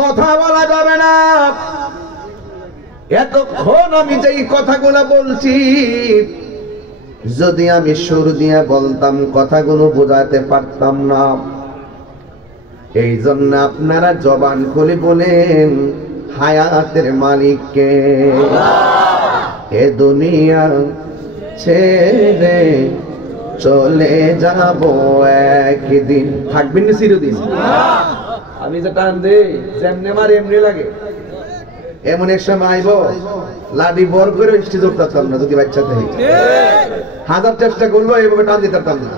কথা বলা যাবে না। এতক্ষণ আমি যেই কথাগুলো বলছি, যদি আমি সুর দিয়ে বলতাম কথাগুলো বোঝাতে পারতাম না। এই জন্য আপনারা জবান খুলে বলেন হায়াতের মালিককে। এ দুনিয়া ছেড়ে চলে যাব একদিন, থাকবেন না চিরদিন। আমি যে টান দেই যেমনে মার এমনি লাগে। এমন এক সময় আইব লাডি বর করে স্টেজ উঠতাম না যদি বাচ্চা থেকে, হাজার চেষ্টা করবো এইভাবে টান দিতে পারতাম না।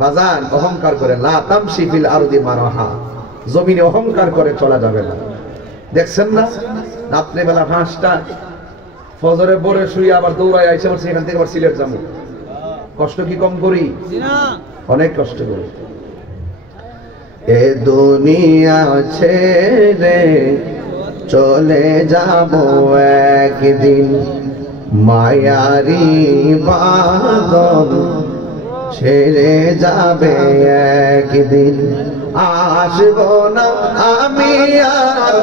বাজান অহংকার করে লা তামশি ফিল আরদি মারাহা, জমিনে অহংকার করে চলা যাবে না। দেখছেন না রাত্রে বেলা 5টা ফজরে পরে শুয়ে আবার দৌড়ায় আইসা বলছি এখান থেকে আবার সিলেট যাবো। কষ্ট কি কম করি? অনেক কষ্ট করি। এ দুনিয়া ছেড়ে চলে যাব একদিন, মায়ারি বাঁধন ছেড়ে যাবে একদিন। আসব না আমি আর,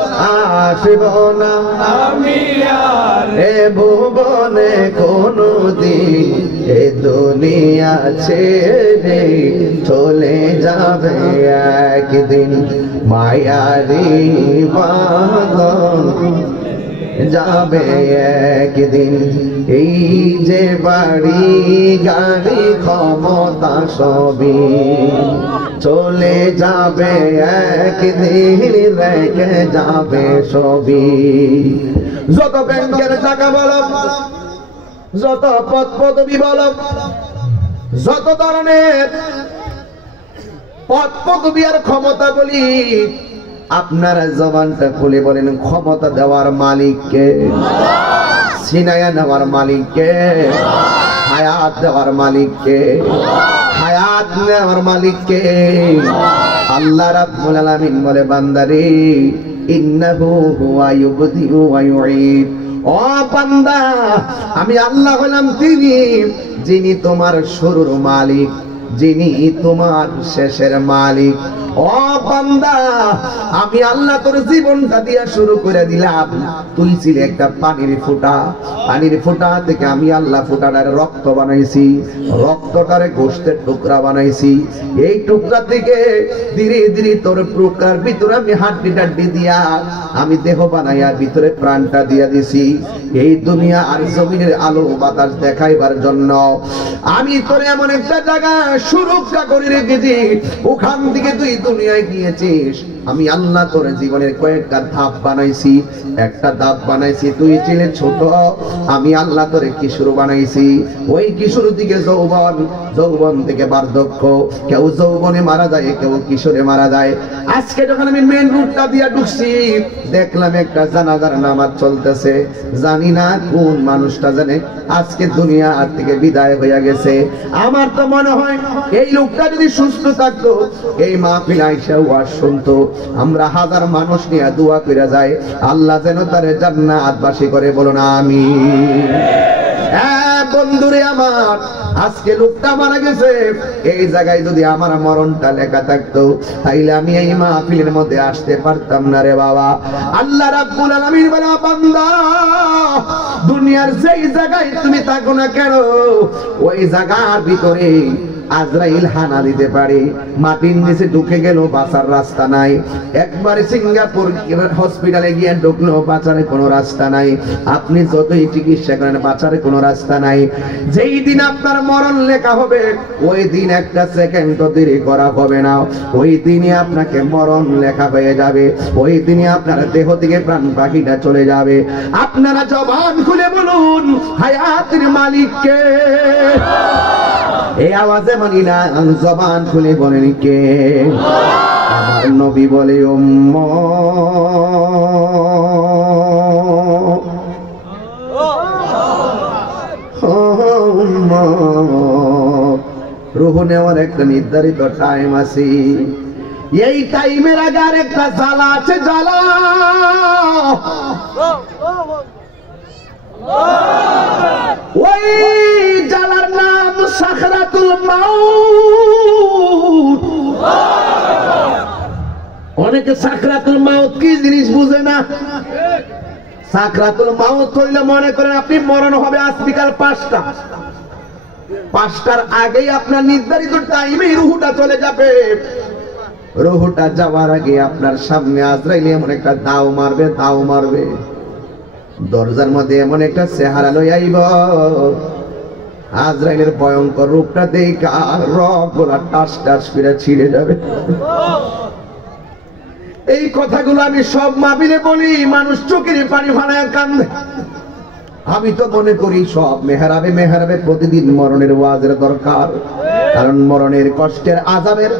আসব না আমি আর এ ভুবনে কোনদিন। এ দুনিয়া ছেড়ে চলে যাবে একদিন, মায়ারি বাঁধন যাবে একদিন। এই যে বাড়ি গাড়ি ক্ষমতা সবই চলে যাবে একদিন, রেখে যাবে সবই। যত ব্যাংকের টাকা বলো, যত পদ পদবি বলো, যত ধরনের পদ পদবি আর ক্ষমতা বলি, আপনারা জবানটা খুলে বলেন ক্ষমতা দেওয়ার মালিককে, সিনায়া নেওয়ার মালিককে, হায়াত দেওয়ার মালিককে, হায়াত নেওয়ার মালিককে। আল্লাহ রাব্বুল আলামিন বলে বান্দারে ইন্নাহু হুয়া ইউবদিউ ওয়া ইউঈদ। ও বান্দা, আমি আল্লাহ হলাম তিনি যিনি তোমার শুরুর মালিক, যিনি তোমার শেষের মালিক। ও বান্দা, আমি আল্লাহ তোর জীবনটা দিয়া শুরু করে দিলাম। তুই ছিলে একটা পানির ফোঁটা, পানির ফোঁটা থেকে আমি আল্লাহ ফোঁটাটার রক্ত বানাইছি, রক্তটারে গোশতের টুকরা বানাইছি। এই টুকরা থেকে ধীরে ধীরে তোর টুকরার ভিতরে আমি হাড্ডি টাড্ডি দিয়া আমি দেহ বানাইয়া ভিতরে প্রাণটা দিয়া দিছি। এই দুনিয়া আর জমিনের আলো বাতাস দেখাইবার জন্য আমি তোর এমন একটা জায়গা সুরক্ষা করে রেখেছি, ওখান থেকে তুই দুনিয়ায় গিয়েছিস। আমি আল্লাহ তোর জীবনের কয়েকটা ধাপ বানাইছি, একটা ধাপ বানাইছি তুই ছিলে ছোট, আমি আল্লাহ তোরে কিশোর বানাইছি। ওই কিশোর থেকে যৌবন, যৌবন থেকে বার্ধক্য, কেউ যৌবনে মারা যায়, কেউ কিশোরে মারা যায়। আজকে যখন আমি মেন রুটটা দিয়া ঢুকছি, দেখলাম একটা জানাজার নামাজ চলতেছে। জানি না কোন মানুষটা জানে আজকে দুনিয়া থেকে বিদায় হয়ে গেছে। আমার তো মনে হয় এই লোকটা যদি সুস্থ থাকতো, এই মাহফিল আইসা ওয়াজ শুনতো, আমরা হাজার মানুষ নিয়ে দোয়া করে যাই আল্লাহ যেন তারে জান্নাতবাসী করে। বলুন আমিন। হ্যাঁ বন্ধুরে আমার, আজকে লোকটা মারা গেছে, এই জায়গায় যদি আমার মরণটা লেখা থাকতো তাইলে আমি এই মাহফিলের মধ্যে আসতে পারতাম না রে বাবা। আল্লাহ রাব্বুল আলামিন বলে বান্দা, দুনিয়ার যেই জায়গায় তুমি থাকো না কেন, ওই জায়গার ভিতরে আজরাইল হানা দিতে পারে। মাটির নিচে ঢুকে গেল, বাঁচার রাস্তা নাই। একবারে সিঙ্গাপুর হসপিটালে গিয়ে ঢুকলো, বাঁচার কোনো রাস্তা নাই। আপনি যতই চিকিৎসা করেন, বাঁচার কোনো রাস্তা নাই। যেই দিন আপনার মরণ লেখা হবে, ওই দিন একটা সেকেন্ড দেরি করা হবে না। ওই দিনই আপনাকে মরণ লেখা হয়ে যাবে, ওই দিনই আপনার দেহ থেকে প্রাণ পাখিটা চলে যাবে। আপনারা জবান খুলে বলুন হায়াতের মালিককে। এই আওয়াজে মানি না, জবান খুলে বলেন কে? আমার নবী বলে রুহ নেওয়ার একটা নির্ধারিত টাইম আছে। এই টাইমের আগে আর একটা জ্বালা আছে, জ্বালা। ওই জ্বালার নাম সাকরাতুল মাউত। অনেকে সাকরাতুল মাউত কি জিনিস বুঝে না। সাকরাতুল মাউত হইলে মনে করেন আপনি মরণ হবে আজ বিকাল 5টার আগেই আপনার নির্ধারিত টাইমে রুহুটা চলে যাবে। রুহুটা যাওয়ার আগে আপনার সামনে আজরাইল এমন একটা দাও মারবে, দরজার মধ্যে এমন একটা চেহারা লই আইব, আজরাইলের ভয়ঙ্কর রূপটা দেখা রগগুলা টাস টাস করে ছিঁড়ে যাবে। এই কথাগুলো আমি সব মাহফিলে বলি, মানুষ চোখের পানি ফানায় কান্দে। আমি তো মনে করি সব মেহরাবে প্রতিদিন মরণের ওয়াজের দরকার, কারণ মরণের কষ্টের আযাবের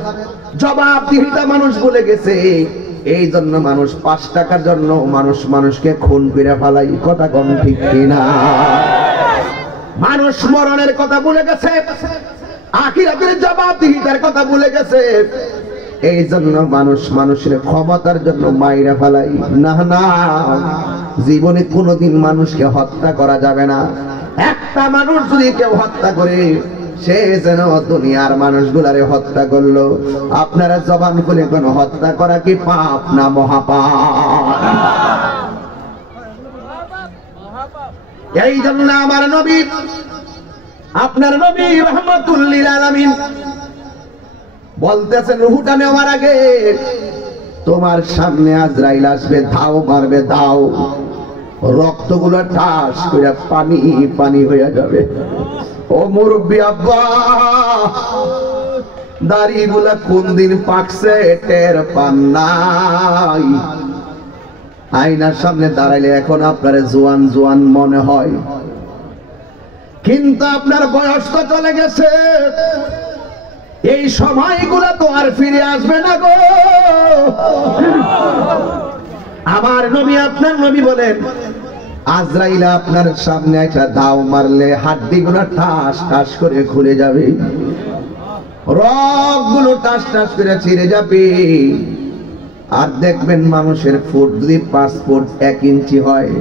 জবাবদিহিতা মানুষ ভুলে গেছে। এই জন্য মানুষ 5 টাকার জন্য মানুষকে খুন করে ফেলাই। কথা কোন ঠিক কিনা? মানুষ মরণের কথা ভুলে গেছে, আখিরাতের জবাবদিহিতার কথা ভুলে গেছে। এই জন্য মানুষের ক্ষমতার জন্য মাইরা ফেলাই। না, জীবনে কোনোদিন মানুষকে হত্যা করা যাবে না। একটা মানুষ যদি কেউ হত্যা করে, সে যেন দুনিয়ার মানুষগুলারে হত্যা করলো। আপনারা জবান খুলে কোন হত্যা করা কি পাপ না মহাপাপ? এই জন্য আমার নবী, আপনার নবী রাহমাতুল লিল আলামিন বলতেছেন, রুহুটা নেওয়ার আগে তোমার সামনে আজরাইল আসবে, দাও মারবে, দাও, রক্তগুলো ঠাস করে পানি হয়ে যাবে। ও মুরব্বি আব্বা, দাড়িগুলা কোন দিন পাকছে টের পান নাই। আয়নার সামনে দাঁড়াইলে এখন আপনার জোয়ান মনে হয়, কিন্তু আপনার বয়স তো চলে গেছে। এই সময়গুলো তো আর ফিরে আসবে না গো। আমার নবী, আপনার নবী বলেন, আজরাইল আপনার সামনে একটা দাও মারলে হাড্ডিগুলো ঠাস ঠাস করে খুলে যাবে, রগগুলো টাস টাস করে ছিঁড়ে যাবে। আর দেখবেন মানুষের ফুট যদি 5 ফুট 1 ইঞ্চি হয়,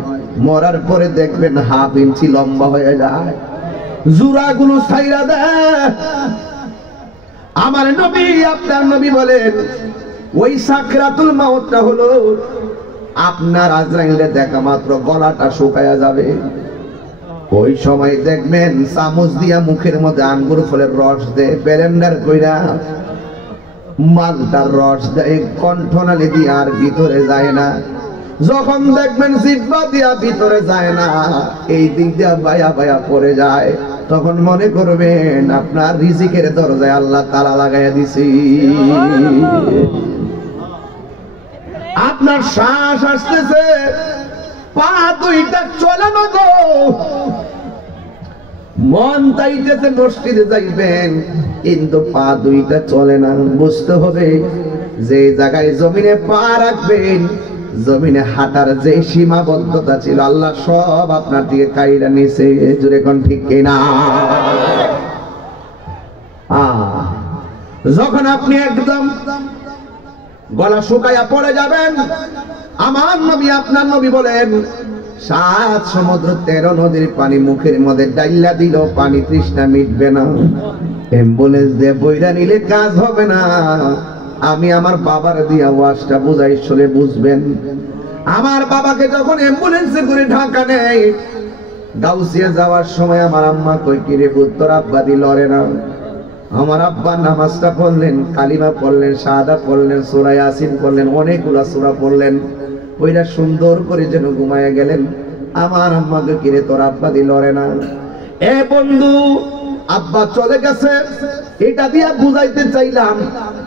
মরার পরে দেখবেন হাফ ইঞ্চি লম্বা হয়ে যায়, জুরাগুলো ছাইরা দেয়। আমার নবী, আপনার নবী বলেন, ওই সাকরাতুল মাউতটা হলো আপনার আজরাইলে দেখা মাত্র গলাটা শুকায়া যাবে। ওই সময় দেখবেন চামচ দিয়া মুখের মধ্যে আঙ্গুর ফলের রস দেয়, ব্লেন্ডার কইরা মালটার রস দেয়, কণ্ঠনালী দিয়ে আর ভিতরে যায় না। যখন দেখবেন জিহ্বা দিয়া ভিতরে যায় না, এই দিক দিয়া বায়া পড়ে যায়, তখন মনে করবেন আপনার রিজিকের দরজায় আল্লাহ তালা লাগাইয়া দিছি। আপনার শ্বাস আসতেছে, পা দুইটা চলে না গো, মন চাইতেছে মসজিদে যাইবেন, কিন্তু পা দুইটা চলে না। বুঝতে হবে যে জায়গায় জমিনে পা রাখবেন, জমিনে হাঁটার যে সীমাবদ্ধতা ছিল আল্লাহ সব আপনার দিকে কাইরা নিছে। জোরে কোন ঠিক কিনা? যখন আপনি একদম গলা শুকায়া পড়ে যাবেন, আমার নবী, আপনার নবী বলেন, 7 সমুদ্র 13 নদীর পানি মুখের মধ্যে ডাইলা দিল, পানি তৃষ্ণা মিটবে না। অ্যাম্বুলেন্স দিয়ে বইরা নিলে কাজ হবে না। আমি আমার বাবার দিয়া ওয়াজটা বুঝাই, শুনে বুঝবেন। আমার বাবাকে যখন অ্যাম্বুলেন্সে করে ঢাকা নেয়, গাউসিয়া যাওয়ার সময় আমার আম্মা কই, কি রে পুত্র, আব্বা দি লড়ে না। আমার আব্বা নামাজটা পড়লেন, কালিমা পড়লেন, শাহাদা পড়লেন, সূরা ইয়াসিন পড়লেন, অনেকগুলা সূরা পড়লেন, ওইটা সুন্দর করে যেন ঘুমায়া গেলেন। আমার আম্মাকে, কি রে তোর আব্বা দি লড়ে না। এ বন্ধু, আব্বা চলে গেছে, এটা দিয়া বুঝাইতে চাইলাম।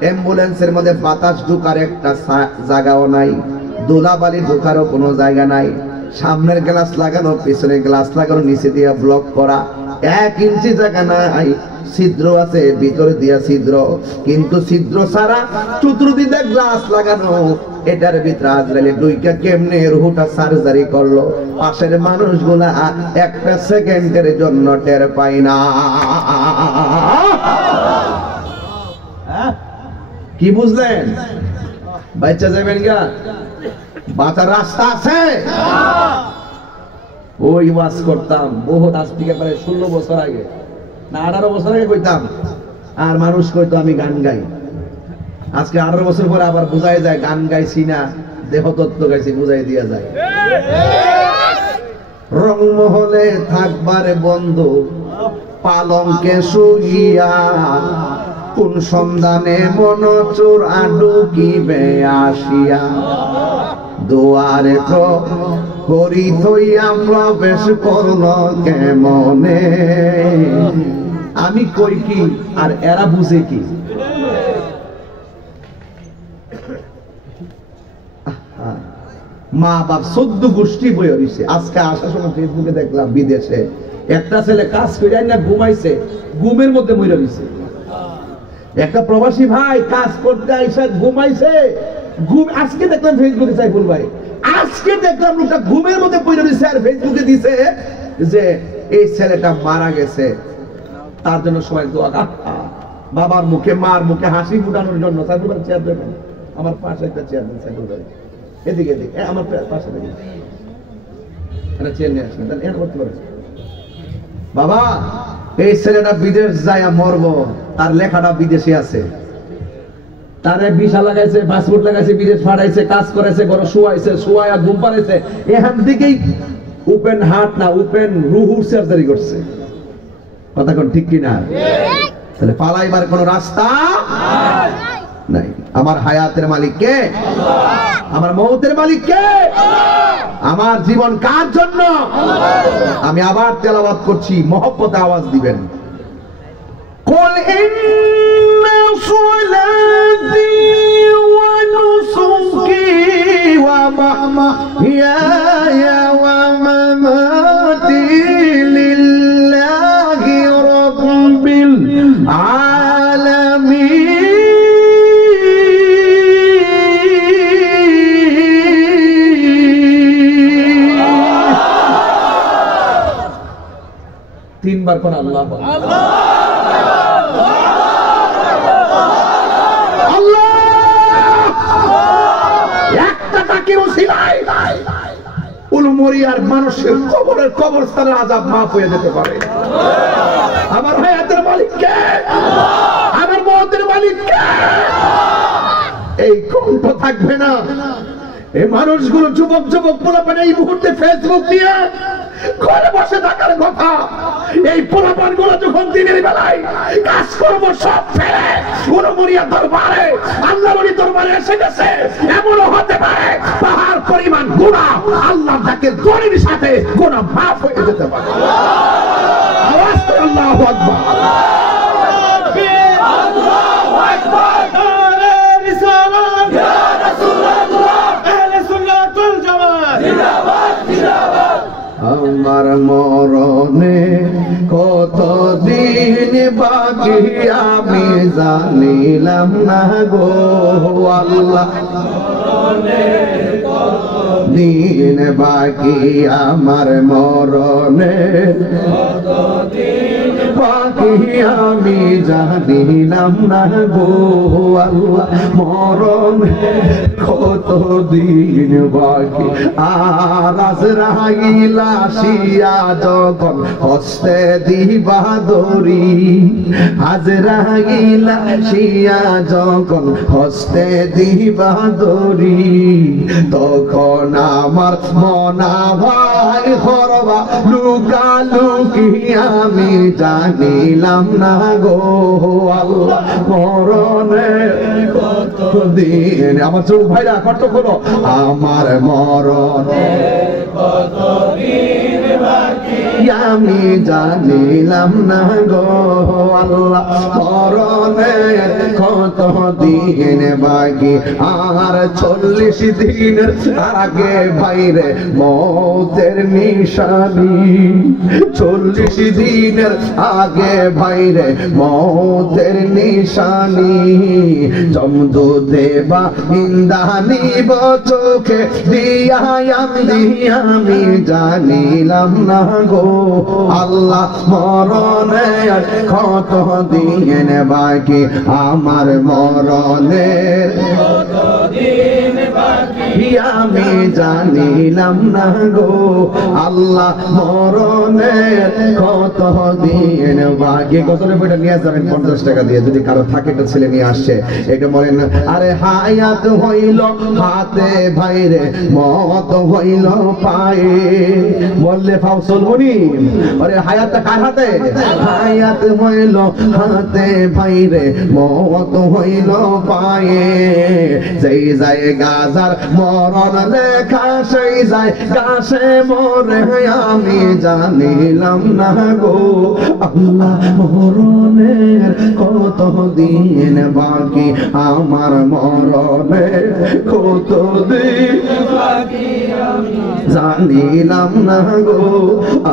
অ্যাম্বুলেন্সের মধ্যে বাতাস ঢোকার একটা জায়গাও নাই, ধুলাবালি ঢোকারও কোনো জায়গা নাই, সামনের গ্লাস লাগানো, পিছনের গ্লাস লাগানো, নিচে দিয়া ব্লক করা, 1 ইঞ্চি জায়গা নাই। ছিদ্র আছে, ভিতরে দিয়া ছিদ্র, কিন্তু ছিদ্র ছাড়া চতুর্দিকে গ্লাস লাগানো। এটার ভিতরে আজরাইল ঢুইকা কেমনে রুহটা সার্জারি করলো, পাশের মানুষগুলা 1 সেকেন্ডের জন্য টের পায় না। কি বুঝলেন? বাচ্চা যাবেন গা, বাঁচার রাস্তা আছে। ওই ওয়াজ করতাম বহুত, আজ থেকে প্রায় 16 বছর আগে না 18 বছর আগে কইতাম, আর মানুষ কইতো আমি গান গাই। আজকে 18 বছর পরে আবার বুঝাই যায় গান গাইছি না, দেহতত্ত্ব গাইছি, বুঝাই দিয়া যায়। রংমহলে থাকবারে বন্ধু পালঙ্কে শুইয়া, কোন সন্ধানে মন চোর আডুকিবে আসিয়া, দুয়ারে করি থইয়া প্রবেশ করল কেমনে। আমি কই কি আর এরা বুঝে কি? মা বাপ 14 গোষ্ঠী বয়ে রইছে। আজকে আসার সময় ফেসবুকে দেখলাম বিদেশে একটা ছেলে কাজ করে না ঘুমাইছে, ঘুমের মধ্যে মরে রইছে। একটা প্রবাসী ভাই কাজ করতে আইসা ঘুমাইছে, ঘুম। আজকে দেখলাম ফেসবুকে, সাইফুল ভাই আজকে দেখলাম লোকটা ঘুমের মধ্যে পড়ে রইছে আর ফেসবুকে দিছে যে এই ছেলেটা মারা গেছে, তার জন্য সবাই দোয়া। বাবার মুখে মার মুখে হাসি ফুটানোর জন্য সাইফুল ভাই চেয়ার দেবেন, আমার পাশে একটা চেয়ার দেন সাইফুল ভাই, এদিকে এদিকে আমার পাশে দেখি একটা চেয়ার নিয়ে আসবেন, তাহলে এটা করতে পারবে। বাবা এই ছেলেটা বিদেশ যায় মরবো, তার লেখাটা বিদেশে আছে, তারে ভিসা লাগাইছে, পাসপোর্ট লাগাইছে, বিদেশ পাঠাইছে, কাজ করেছে, ঘরে শুয়াইছে, শুয়াইয়া ঘুম পাড়াইছে, এখান থেকেই ওপেন হার্ট না ওপেন রুহুর সার্জারি করছে। কথা কোন ঠিক কিনা? তাহলে পালাইবার কোন রাস্তা নাই। আমার হায়াতের মালিক কে? আমার মৌতের মালিক কে? আমার জীবন কার জন্য? আমি আবার তেলাওয়াত করছি, মহব্বতে আওয়াজ দিবেন। কুল ইন্না সলাতি ওয়া নুসুকি ওয়া মাহইয়ায়া ওয়া মামাতি লিল্লাহি রাব্বিল আলামিন। তিনবার কোন আল্লাহ একটা তাকির উসিলায় উলুমরিয়ার মানুষের কবরের কবরস্থানের আযাব মাফ হয়ে যেতে পারে। আমার হায়াতের মালিক কে? আমার মওতের মালিক কে? এই কণ্ঠ থাকবে না। এই মানুষগুলো যুবক যুবক পোলাপান এই মুহূর্তে ফেসবুক নিয়ে ঘরে বসে থাকার কথা। এই পোলাপান গুলো যখন দিনের বেলায় কাজ করবো সব ফেলে উলুমরিয়া দরবারে, আল্লাহর দরবারে এসে গেছে, এমনও হতে পারে পাহাড় পরিমাণ গুনাহ আল্লাহ তাকে দড়ির সাথে গুনাহ মাফ হয়ে যেতে পারে। আওয়াজ করে আল্লাহু আকবার। আল্লাহু আকবার। নারে রিসালাত ইয়া রাসূলুল্লাহ, আহলে সুন্নাতুল জামাত জিন্দাবাদ জিন্দাবাদ। আমার মরণে কতদিন বাকি আমি জানিলাম না গো আল্লাহ, দিন বাকি আমার মরণে বাকি আমি জানিলাম না গো আল্লাহ, মরণে কতদিন বাকি। আর আজরাইল আসিয়া যখন হস্তে দিবা দড়ি, আজরাইল আসিয়া যখন হস্তে দিবা দড়ি, তখন আমার মনা ভাই হরবা লুকালুকি আমি জানিলাম না গো আল্লাহ, মরণে কতদিন। আমার চোখ ভাইরা কত করো, আমার মরণে কতদিন বাকি আমি জানিলাম না গো আল্লাহ, মরণে কতদিন বাকি। আর 40 দিনের আগে ভাইরে মওতের নিশানি, 40 দিনের আগে ভাইরে মওতের নিশানি, জমদু দেবা ইন্দানি চোখে দিয়া দিয়া আমি জানিলাম না গো আল্লাহ মরণের কত দিন বাকি আমার মরণের কত দিন বাকি আমি জানিলাম না গো আল্লাহ মরণের কত দিন বাকি গজলের বইটা নিয়ে যাবেন 50 টাকা দিয়ে যদি কারো থাকে একটা ছেলে নিয়ে আসছে এটা বলেন আরে হায়াত হইল হাতে ভাইরে মত হইল পায়ে বললে ফাও চলবনি আরে হায়াতটা কার হাতে হায়াত হইল হাতে ভাইরে মত হইল পায়ে যেই যায় গাজার মরণ লেখা সেই যায় কাছে মরে আমি জানিলাম না গো আল্লাহ মরণের কত দিন বাকি আমার মরণের কত দিন বাকি আমি জানিলাম না গো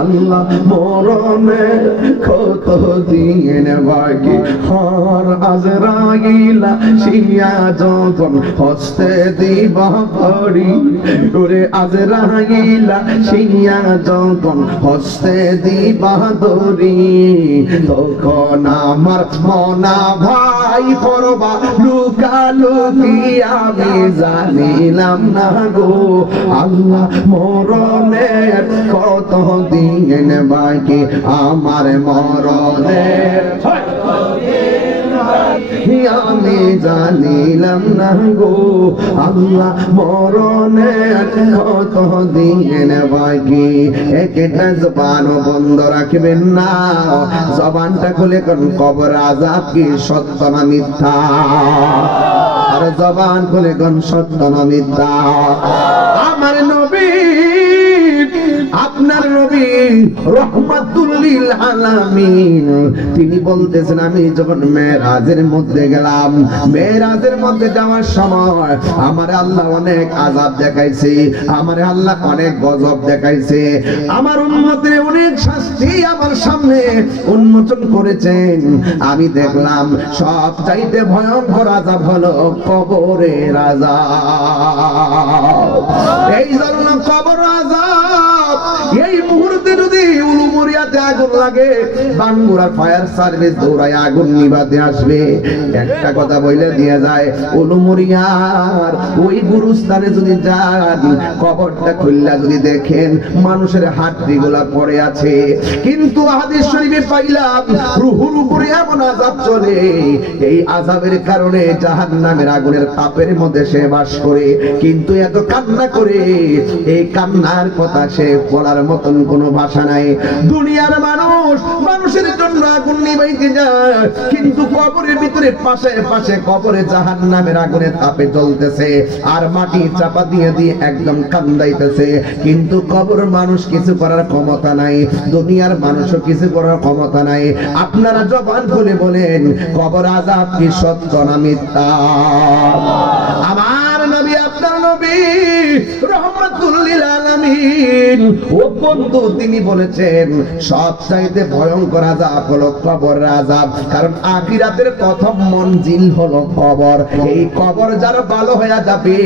আল্লাহ মরণের কত দিন বাকি হর আজরাইলা শিয়া যখন হস্তে দিবা পড়ি ওরে আজরাইলা শিয়া যখন হস্তে দিবা দরি তখন আমার মনা ভাই পরবা লুকালুকি আমি জানিলাম না গো আল্লাহ মরণের কত দিন বাকি আমার মরণের আমি জানিলাম না গো আল্লাহ মরণের কত দিন বাকি একটা জবান বন্ধ রাখবেন না জবানটা খুলে কোন কবর আযাব কি সত্য না মিথ্যা আর জবান খুলে কোন সত্য না মিথ্যা আমার নবী আপনার নবী রহমাতুল লিল আলামিন তিনি বলতেছেন আমি যখন মেরাজের মধ্যে গেলাম মেরাজের মধ্যে যাওয়ার সময় আমার আল্লাহ অনেক আযাব দেখাইছে আমার আল্লাহ অনেক গজব দেখাইছে আমার উম্মতের অনেক শাস্তি আমার সামনে উন্মোচন করেছেন আমি দেখলাম সব চাইতে ভয়ঙ্কর আযাব হলো কবরের আযাব এই জন্য কবর আযাব এই মুহূর্তে যদি উলুমরিয়াতে আগুন লাগে বাঙ্গুরা ফায়ার সার্ভিস দৌড়ায় আগুন নিভাতে আসবে একটা কথা বলে দিয়ে যায় উলুমরিয়ার ওই গুরুস্থানে যদি যান কবরটা খুললা যদি দেখেন মানুষের হাড্ডিগুলা পড়ে আছে কিন্তু হাদিস শরীফে পাইলাম রূহুর উপরে এমন আযাব চলে এই আযাবের কারণে জাহান্নামের আগুনের তাপের মধ্যে সে বাস করে কিন্তু এত কান্না করে এই কান্নার কথা সে বলার মতন কোনো ভাষা নাই দুনিয়ার মানুষ মানুষের জন্য আগুন নিভাইতে যায় কিন্তু কবরের ভিতরে পাশে পাশে কবরে জাহান্নামের আগুনের তাপে জ্বলতেছে আর মাটি চাপা দিয়ে দিয়ে একদম কান্দাইতেছে কিন্তু কবর মানুষ কিছু করার ক্ষমতা নাই দুনিয়ার মানুষও কিছু করার ক্ষমতা নাই আপনারা জবান খুলে বলেন কবর আযাব কি সত্য না মিথ্যা আমার নবী আপনার নবী রহমাতুল লিল আলামিন ও বন্ধু তিনি বলেছেন সবচাইতে ভয়ঙ্কর আযাব হলো কবরের আযাব কারণ আখিরাতের প্রথম মঞ্জিল হলো কবর এই কবর যারা ভালো হয়ে যাবে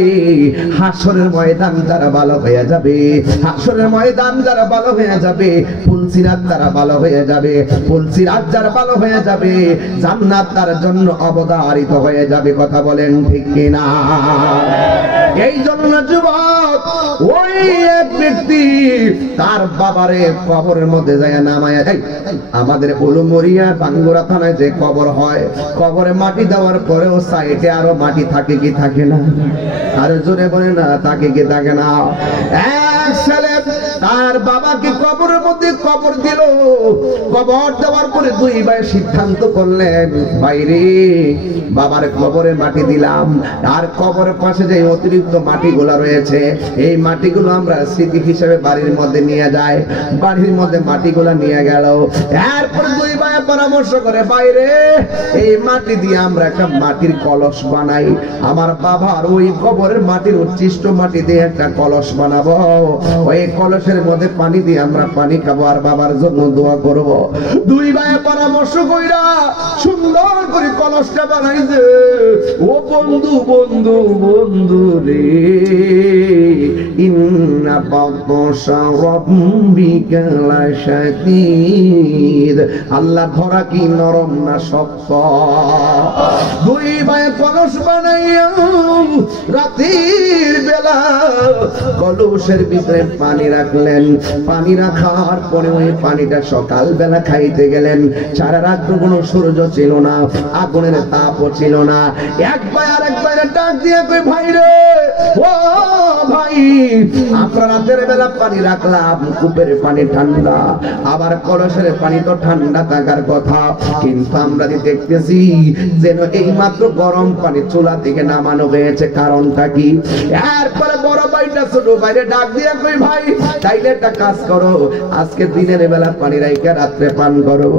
হাসরের ময়দান যারা ভালো হয়ে যাবে হাসরের ময়দান যারা ভালো হয়ে যাবে পুলসিরাত যারা ভালো হয়ে যাবে পুলসিরাত যারা ভালো হয়ে যাবে জান্নাত তার জন্য অবধারিত হয়ে যাবে কথা বলেন ঠিক কিনা এই জন্য যুবক ওই এক ব্যক্তি তার বাবারে কবরের মধ্যে যায় নামায়া দেয় আমাদের উলুমরিয়া বাঙ্গুরা থানায় যে কবর হয় কবরে মাটি দেওয়ার পরেও সাইডে আরো মাটি থাকে কি থাকে না আর জোরে বলে না থাকে কি থাকে না এক ছেলে তার বাবাকে কবরের মধ্যে কবর দিল কবর দেওয়ার পরে দুই ভাই সিদ্ধান্ত করলেন ভাইরে বাবার কবরে মাটি দিলাম আর কবরের পাশে যে অতিরিক্ত মাটিগুলো রয়েছে এই মাটিগুলো আমরা স্মৃতি হিসেবে বাড়ির মধ্যে নিয়ে যাই বাড়ির মধ্যে মাটিগুলো নিয়ে গেল এরপর দুই ভাই পরামর্শ করে বাইরে এই মাটি দিয়ে আমরা একটা মাটির কলস বানাই আমার বাবার ওই কবরের মাটির উচ্ছিষ্ট মাটি দিয়ে একটা কলস বানাবো ওই কলসের মধ্যে পানি দিয়ে আমরা পানি খাবো আর বাবার জন্য দোয়া করব দুই ভাই পরামর্শ কইরা সুন্দর করে কলসটা বানাইছে ও বন্ধু বন্ধু বন্ধু রে ইন্না বাতশা রাব্বিকা লাশাদীদ। আল্লাহ ধরা কি নরম না শক্ত? দুই ভাই কলস বানাইয়া রাতের বেলা কলসের ভিতরে পানি রাখলেন। পানি রাখার পরে ওই পানিটা সকাল বেলা খাইতে গেলেন। সারা রাত কোনো সূর্য ছিল না, আগুনের তাপও ছিল না। এক ভাই আর এক ভাইয়ের ডাক দিয়ে কই, ভাই রে, ও ভাই, আমরা রাতের বেলা পানি রাখলাম, কূপের পানি ঠান্ডা, আবার কলসের পানি তো ঠান্ডা থাকার কথা, কিন্তু আমরা দেখতেছি যেন এই মাত্র গরম পানি চুলা থেকে নামানো হয়েছে, কারণটা কি? এরপরে বড় ভাইটা ছোট ভাইরে ডাক দিয়ে কই, ভাই তাইলে একটা কাজ করো, আজকে দিনের বেলা পানি রাইখা রাত্রে পান করো।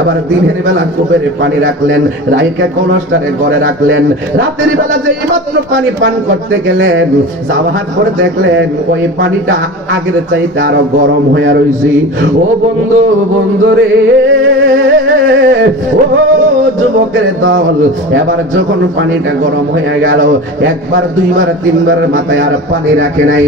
এবার দিনের বেলা কূপের পানি রাখলেন, রাইখা কলসটারে ঘরে রাখলেন। রাতের বেলা যে মাত্র পানি পান করতে গেলেন, যাওয়ার পরে দেখলেন ওই পানিটা আগের চাইতে আরো গরম হয়ে রইছে। ও বন্ধু, বন্ধু রে, ও যুবকের দল, এবার যখন পানিটা গরম হয়ে গেল, একবার দুইবার তিনবার মাথায় আর পানি রাখে নাই।